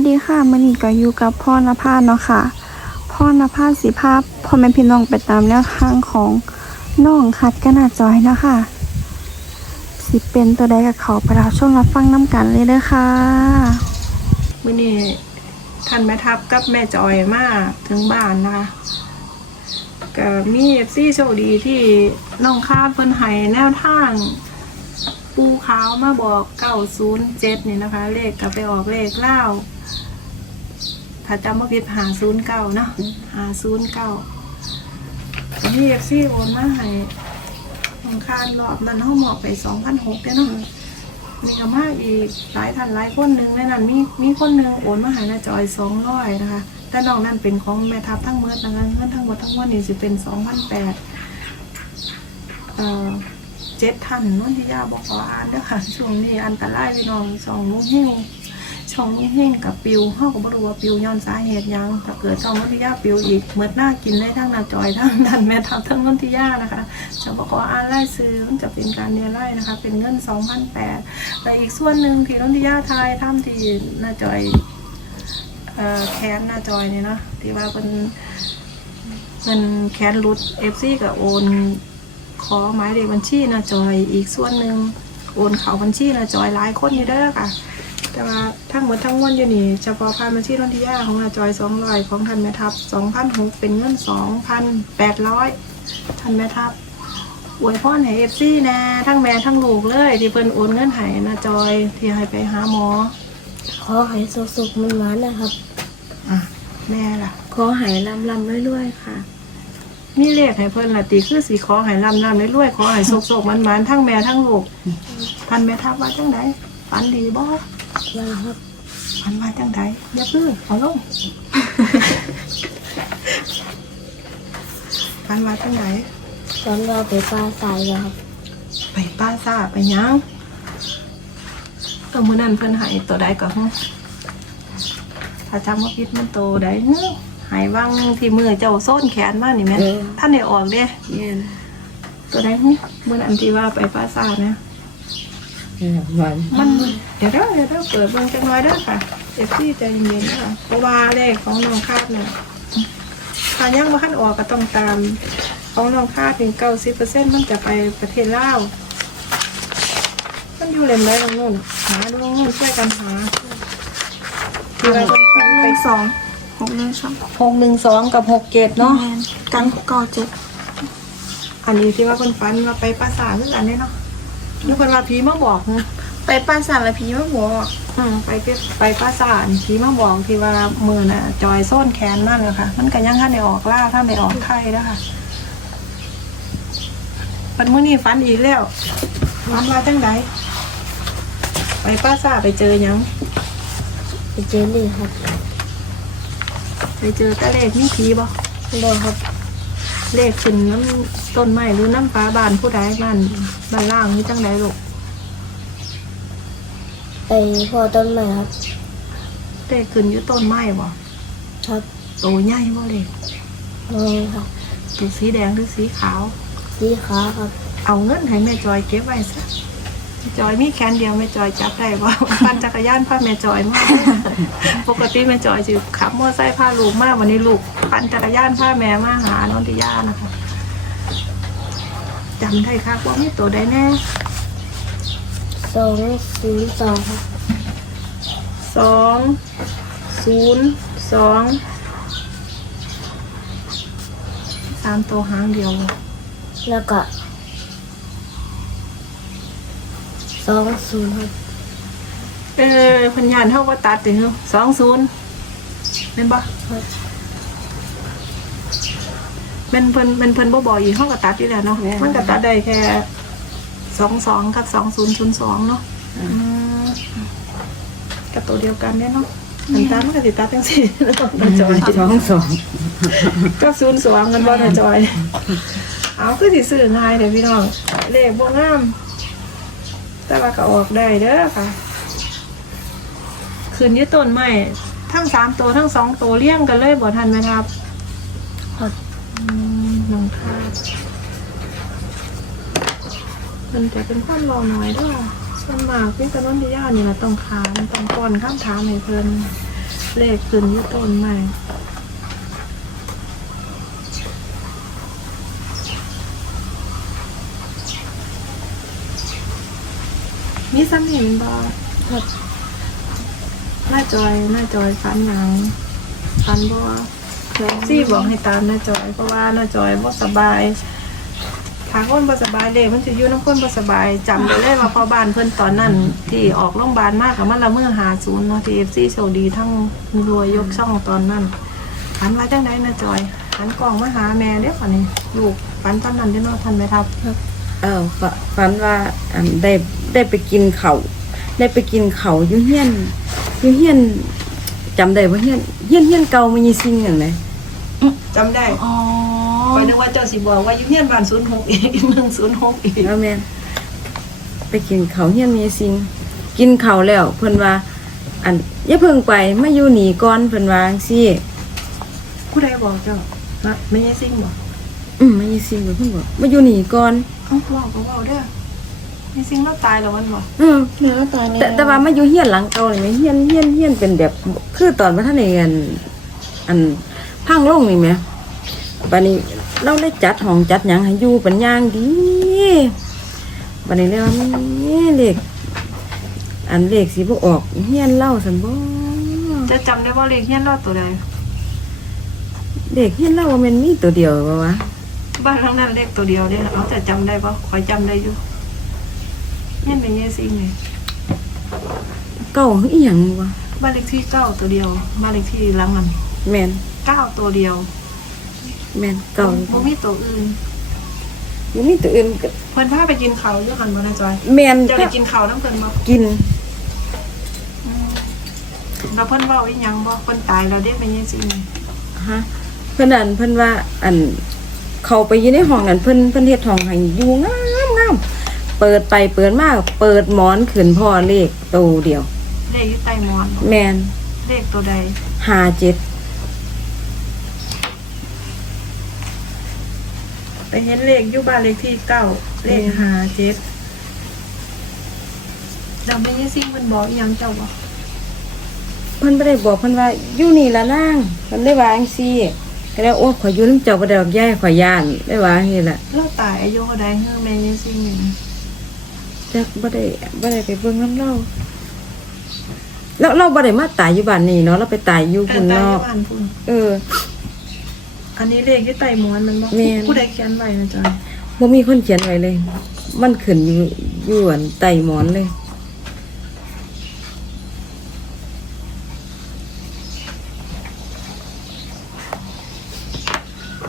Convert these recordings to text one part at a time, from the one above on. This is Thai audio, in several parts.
วัสดีค่ะมันนี้ก็อยู่กับพ่อนภาเนาะค่ะพ่อนภาสิภาพพ่อแม่พี่น้องไปตามแนวทางของน้องคัดกระนาจอยนะค่ะสิเป็นตัวใดกับเขาไปรับชมรับฟังน้ำกันเลยเด้อค่ะมื่อนี้ท่านแม่ทัพกับแม่จอยมาถึงบ้านนะคะก็มีเอฟซีโชคดีที่น้องคาดเพิ่นให้แนวทางปูขาวมาบอกเก้าศูนย์เจ็ดนี่นะคะ เลขก็ไปออกเลขเล่า ถ้าจำไม่ผิดหาศูนย์เก้าเนาะหาศูนย์เก้ามีเอฟซีโอนมาให้น้องคาดรอบนั้นเขาหมอกไปสองพันหกได้เนาะมีกมาอีกหลายท่านหลายคนหนึ่งในนั้นมีมีคนหนึ่งโอนมาหาหน้าจอยสองร้อยนะคะ แต่นอกนั้นเป็นของแม่ทัพทั้งเมื่อนะคะเงินทั้งหมดทั้งมวลนี่จะเป็นสองพันแปดเอ่อเจ็ดท่านนนทิยาบอกขออ่านเด้วยค่ะช่วงนี้อันตรายพี่น้องช่องลุงเฮง ช่องลุงเฮงกับปิวเขาก็บ่รู้ว่าปิวย้อนสาเหตุหยังถ้าเกิดช่องนนทิยาปิวอีกเมื่อหน้ากินได้ทั้งนาจอยทั้งท่านแม่ทัพทั้งนนทิยานะคะจะบอกขออ่านไล่ซื้อมันจะเป็นการเรียไล่นะคะ เป็นเงินสองพันแปดแต่อีกส่วนหนึ่งที่นนทิยาไทยถ้ำที่นาจอยเอ่อแคนนาจอยนี่เนาะที่ว่าเป็นเป็นแคนรุดเอฟซีกับโอนขอหมายเลขบัญชีนาจอยอีกส่วนหนึ่งโอนเขาบัญชีนาจอยหลายคนอยู่เด้อค่ะ แต่ว่าทั้งหมดทั้งมวลอยู่นี่เฉพาะผ่านบัญชีนนทิยาของหน้าจอยสองร้อยของทันแม่ทัพสองพันหกเป็นเงินสองพันแปดร้อยทันแม่ทัพอวยพรให้เอฟซีนะทั้งแม่ทั้งลูกเลย ที่เพิ่นโอนเงินให้นะจอยที่ให้ไปหาหมอ ขอให้สุขๆมันมันๆนะครับ อะ แม่ล่ะ ขอให้ลำลำๆรวยๆค่ะ มีเลขให้เพิ่นละตีคือสีขอให้ลำลำรวยๆขอให้โศกๆมันๆทั้งแม่ทั้งลูกพันแม่ทับว่าจังไดฝันดีบ่ วันครับฝันว่าจังไดอย่าพื้นเอาลงฝันว่าจังไดตอนเราไปปลาสายแล้วครับ ไปป้าซ่าไปหยังเออมื้อนั้นเพิ่นให้ตัวใดก็ฮึถ้าจำว่าผิดมันโตใดฮึใหายวังที่มือเจ้าโซนแขนมานี่แม่นท่านได้ออกเด้เนี่ยตัวใดฮึมื้อนั้นที่ว่าไปป้าซ่าเนี่ยวันมัน เดี๋ยวเด้อเดี๋ยวเด้อเปิดเบิ่งจังน้อยเด้อค่ะเอฟซีใจเย็นๆนะคะเพราะว่าเลขของน้องคาดเนี่ยถ้ายังบ่ทันออกก็ต้องตาม ของน้องคาดถึง90%มันจะไปประเทศลาวมันอยู่เล่มไหนตรงนู้นหาดูตรงนู้นช่วยกันหาคือเราต้องหไปนึ่งสองหกหนึ่งสองหกหนึ่งสองกับหกเกตเนาะแมนกันเก้าเจ็ดอันนี้ที่ว่าคนฝันว่าไปปราสาทคือกันเนี่ยเนาะนี่คนว่าผีมาบอกนะ ไปป้าสารละพีมาบอกอืมไปไปไปปราสาทผีมาบอกที่ว่ามือน่ะ จอยโซนแขนมากเลยค่ะมันก็ยังท่านได้ออกล่าท่านได้ออกไข่แล้วค่ะวันมื้อนี้ฝันอีกแล้วฝันว่าจังไดไปปราสาทไปเจอหยังไปเจอนี่ครับไปเจอแตะเลขนี่ผีบ่บอครับเลขขึ้นน้ำต้นไม้หรือน้ำฟ้าบานผู้ใดบ้านบ้านล่างนี่จังใดลูก ไปพอต้นไม้ครับเลขขึ้นอยู่ต้นไม้บ่ครับโตใหญ่บ่เลขนอนครับ ตัวสีแดงหรือสีขาว สีขาวครับ เอาเงินให้แม่จอยเก็บไว้ซะแม่จอยมีแขนเดียวแม่จอยจับได้บ่ปั่นจักรยานพาแม่จอยมาปกติแม่จอยสิขับมอเตอร์ไซค์พาลูกมาวันนี้ลูกปั่นจักรยานพาแม่มาหานนทิยานะคะจำได้ค่ะว่ามีตัวใดแน่ สองศูนย์สองครับสองศูนย์สองสามตัวหางเดียว แล้วก็สองศูนย์ครับเออพันยานเท่าว่าตัดถึงสองศูนย์เป็นปะครับเป็นเพิ่นเป็นเพิ่นบ่บ่อยอีกเท่ากับตัดอยู่แล้วเนาะมันก็ตัดได้แค่ สองสองกับสองศูนย์ศูนย์สองเนาะอืมกับตัวเดียวกันเนี่ยเนาะอันตามมันก็สิตัดจังสี่แล้วก็จอยสองสองก็ศูนย์สองกันบ่นะจอย เอาคือสิซื้อง่ายเด้อพี่น้องเลขบ่งาม แต่ว่าก็ออกได้เด้อค่ะคืนอยี่ต้นไม้ทั้งสามตัวทั้งสองตัวเลี้ยงกันเลยบ่ทันไหมครับครับอืมน้องคาด มันจะเป็นคนรอหน่อยด้วยส่วนมากพี่กระนนที่ย่านี่นะต้องขามต้องก่อนข้ามถาให้เพิ่นเลขขึ้นอยี่ต้นใหม่มีสามีมันบอครับหน้าจอยหน้าจอยฟันหยังฟันบ่ซี่บอกให้ตามหน้าจอยเพราะว่าหน้าจอยบ่สบาย ทางคนบ่สบายเลยมันจะอยู่น้ำคนบ่สบายจำได้เลยว่าพอบ้านเพิ่นตอนนั้น ที่ออกโรงพยาบาลมากกับมันละเมื่อหาศูนย์เนาะที่ FC โชคดีทั้งรวยยกช่องตอนนั้นฝันว่าจังได๋นะจอยหันกล้องมาหาแม่เด้อค่ะนี่ลูกฝันตอนนั้นเด้อเนาะทันไหมครับ เออฝฝันว่าอันได้ได้ไปกินเขาวได้ไปกินเขาวอยุ่เฮียนอยุ่เฮียนจำได้ว่าเฮียนเฮียนเฮียนเก่ามันยีซิงอย่างไรจำได้ อ๋อค อยนึกว่าเจ้าสิบอกว่าอยู่เฮียนบ้าน06อีก106อีกแล้วแม่นไปกินเขาวเฮียนมีซิงกินเขาวแล้ว เพิ่นว่า อันอย่าเพิ่งไปมาอยู่หนีก่อนเพิ่นว่าจังซี่ ผู้ใดบอกเจ้านะไม่ใช่ซิ่งบอกอืมมายีซิงเพิ่นบอกมาอยู่หนีก่อนเอ้าบอกก็บอกเด้อไม่ซิ่งเราตายแล้ววันบอกอืมเนื้อตายเนี่ยแต่แต่ว่ามาอยู่เฮียนหลังเก่านี่แหมเฮียนเฮียนเฮียนเป็นแบบคือตอนมาท่านเรียนอันพังลงนี่แหมบัดนี้ เราได้จัดห้องจัดหยังให้อยู่เป็นอย่างดีบัดนี้เลยว่าแม่เลขอันเลขสิบ่ออกเฮียนเล่าซั่นบ่จะจำได้ว่าเลขเฮียนเราตัวใดเลขเฮียนเล่าว่ามันมีตัวเดียวบ่วะบ้านหลังนั้นเลขตัวเดียวเด้อเอาแต่จำได้ปะคอยจำได้อยู่เฮียนเป็นเงี้ยซิ่งเลยเก้าอีหยังวะบ้านเลขที่เก้าตัวเดียวบ้านเลขที่หลังนั้นแม่นเก้าตัวเดียว แม่นเก้าบ่มีตัวอื่นบ่มีตัวอื่นก็เพิ่นพาไปกินข้าวอยู่หันบ่นะจอยแม่นเจ้าได้กินข้าวน้ำเพิ่นบ่กินแล้วเพิ่นเว้าอีหยังบ่เพิ่นตายแล้วเด้เป็นเงี้ยซิ่งนี่ฮะเพิ่นอันเพิ่นว่าอันเข้าไปอยู่ในห้องนั้นเพิ่นเพิ่นเฮ็ดห้องให้อยู่งามงามเปิดไปเปิดมาเปิดหมอนขึ้นพ่อเลขตัวเดียว เลขอยู่ใต้หมอนบ่แมนเลขตัวใดหาเจ็ด ไปเห็นเลขอยู่บ้านเลขที่เก้าเลขห้าเจ็ดเราไม่ใช่ซิ่งมันบอกอีหยังเจ้าบอกเพิ่นบ่ได้บอกเพิ่นว่าอยู่นี่ละนางเพิ่นได้ว่าจังซี่ก็เลยโอ้ขอยอยู่นำเจ้าบ่ได้ดอกย่ายขอยย่านได้ว่าจังซี่ล่ะเราตายอายุเท่าใดเฮ้อแม่ยังซิ่งอยู่จักบ่ได้บ่ได้ไปเบิ่งนำเราแล้วเราบ่ได้มาตายอยู่บ้านนี้เนาะเราไปตายอยู่แต่พุ่นตายอเนาะยู่บ้านพุ่นเออ อันนี้เลขอยู่ใต้หมอนมันบอกแม่น ผู้ใดเขียนไว้นะจอยบ่มีคนเขียนไว้เลย มันขึ้นอยู่อยู่อันใต้หมอนเลย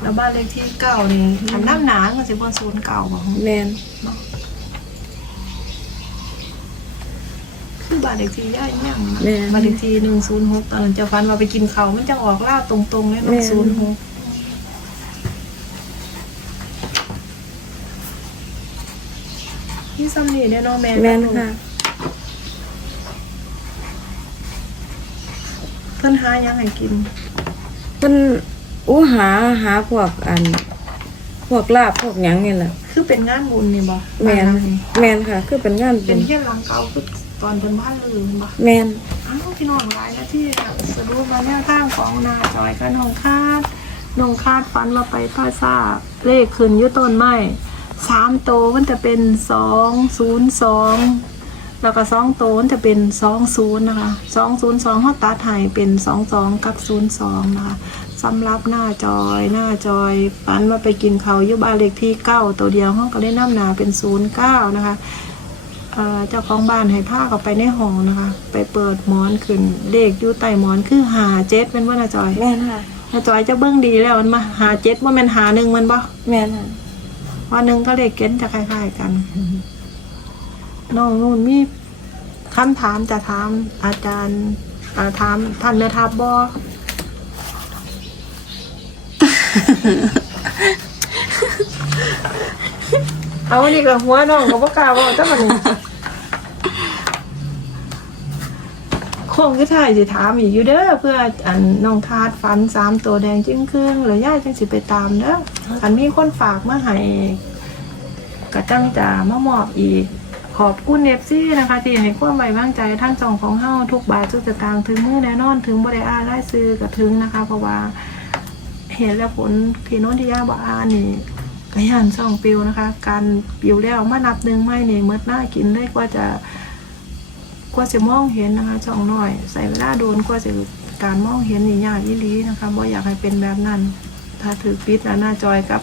แล้วบ้านเลขที่เก้านี่ทำน้ำหนาก็สิบนศูนย์เก่าบอกแม่นคือบ้านเลขที่ย่ายย่างนะแม่น บ้านเลขที่หนึ่งศูนย์หกตอนนั้นเจะฟันว่าไปกินเขาวมันจะออกล่าตรงๆเลยแม่เนาะนศูนย์หก ซ้ำนี่เด้อเนาะแม่แม่นลูกค่ะเพิ่นหายังให้กินเพิ่นอู้หาหาพวกอัน พวกลาบพวกหยังนี่แหละคือเป็นงานบุญนี่บ่แมนบ้าเรานี่แมนค่ะ คือเป็นงานเป็เป็นนเฮียนหลังเก่าคือตอนเป็นบ้านลืมบ่แมนอ้าวพี่น้องหลายนะที่สรุปมาแนวทางของนาจอยกับน้องคาดน้องคาดฟันมาไปพาซาเลขขึ้นอยู่ต้นไม้ สามโตวมันจะเป็นสองศูนย์สองแล้วก็สองโตวมันจะเป็นสองศูนย์นะคะสองศูนย์สองเขาตัดให้เป็นสองสองกับศูนย์สองนะคะสำหรับหน้าจอยหน้าจอยฟันมาไปกินเขาวอยู่บ้านเลขที่เก้าตัวเดียวห้องก็ได้น้ำหนาเป็นศูนย์เก้านะคะเอ่อเจ้าของบ้านให้ผ้าเขาไปในห้องนะคะ ไปเปิดหมอนขึ้นเลขอยู่ใต้หมอนคือหาเจ็ดเป็นว่านาจอยแมนค่ะนาจอยจะเบิ้งดีแล้วมันมาหาเจ็ดว่ามันหาหนึ่งมันบ่แมนค่ะ ว่าหนึ่งก็เลขเก็นจะคล้ายๆกันน้องนู่นมีคำถามจะถามอาจารย์อ่าถามท่านแม่ทัพบ่เอาอันนี้กับหัวน้องกับว่ากล้าเว่าจ้ามัน คงคือถ่ายสิถามอีกอยู่เด้อเพื่ออันน้องทาดฟันสามตัวแดงจิ้งครึ่งหรือย่าจังสิไปตามเด้ออันมีคนฝากมาให้กะจังจะมามอบอีกขขอบคุณเอฟซีนะคะ ที่ให้ความไว้วางใจทั้งจองของเฮาทุกบาททุกสตางค์ถึงมือแน่นอนถึงบริอาได้ซื้อกับถึงนะคะ เพราะว่าเหตุและผลที่โน้นที่ย่าบอ่านนี่กระยันช่องปิวนะคะ การปิวแล้วมานับหนึ่งไม่เนี่ยเมื่อหน้ากินได้กว่าจะ กว่าจะมองเห็นนะคะช่องน้อย ใส่เวลาโดนกว่าจะการมองเห็นนี่ยากยี่ลีนะคะบ่อยากให้เป็นแบบนั้น ถ้าถือปิดหน้าจอยกับ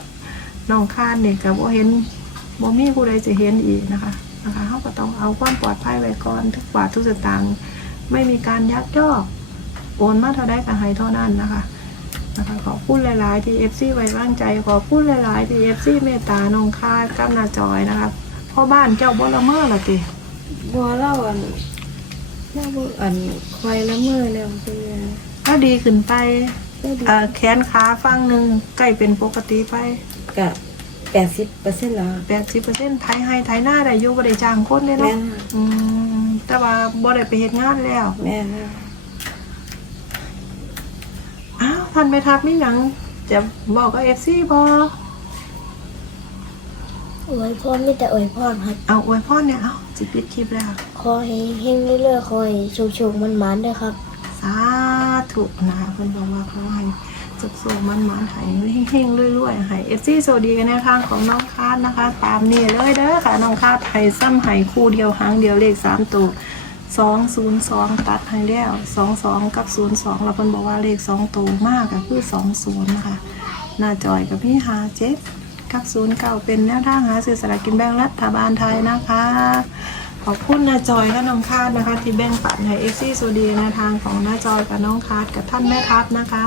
น้องคาดนี่กับบ่าเห็นบ่มีผู้ใดจะเห็นอีกนะคะนะคะเขาก็ต้องเอาความปลอดภัยไว้ก่อนทุกบาททุกสตางค์ไม่มีการยักยอกโอนมาเท่าใดก็ให้เท่านั้นนะคะนะคะขอพูดหลายๆที่เอฟซีไว้วางใจขอพูดหลายๆที่เอฟซีเมตตาน้องคาดกับหน้าจอยนะคะพ่อบ้านเจ้าบ่ละเมอละติบัวเล่าอัน เล่าบ่อันคอยละเมอแล้วเป็นไงถ้าดีขึ้นไปก็ดีเอ่อแขนขาฟังหนึ่งใกล้เป็นปกติไปกะแปดสิบเปอร์เซ็นต์แล้วแปดสิบเปอร์เซ็นต์ไทยให้ไทยหน้าได้อยู่บ่ได้จ้างคนเลยแม่เนาะนค่ะอืมแต่ว่าบ่ได้ไปเฮ็ดงานแล้ว แม่นค่ะอ้าวท่านไม่ทักมีหยัง จะบอกกับเอฟซีบ่อวยพรไม่แต่อวยพรครับเอาอวยพรเนี่ย เอาสิปิดคลิปแล้ว ขอให้เฮงเรื่อยๆขอให้ชุกๆมันๆด้วยครับ สาธุนะคะเพิ่นบอกว่าขาให้สุขสมมันมันๆให้เฮงๆรวยๆให้เอฟซีสวัสดีกันในทางของน้องคาดนะคะ ตามนี่เลยเด้อค่ะน้องคาดให้ซ้ำให้คู่เดียวหางเดียวเลขสามตัวสองศูนย์สองตัดให้แล้วสองสองกับศูนย์สองแล้วเพิ่นบอกว่าเลขสองตัวมากก็คือสองศูนย์นะคะหน้าจอยกับพี่หาเจ็ดกับศูนย์เก่าเป็นแนวทางหาซื้อสลากกินแบ่งรัฐบาลไทยนะคะ ขอบคุณน้าจอยและน้องคาดนะคะ ที่แบ่งปันให้เอฟซีโซดีในทางของน้าจอยกับน้องคาดกับท่านแม่ทัพนะคะ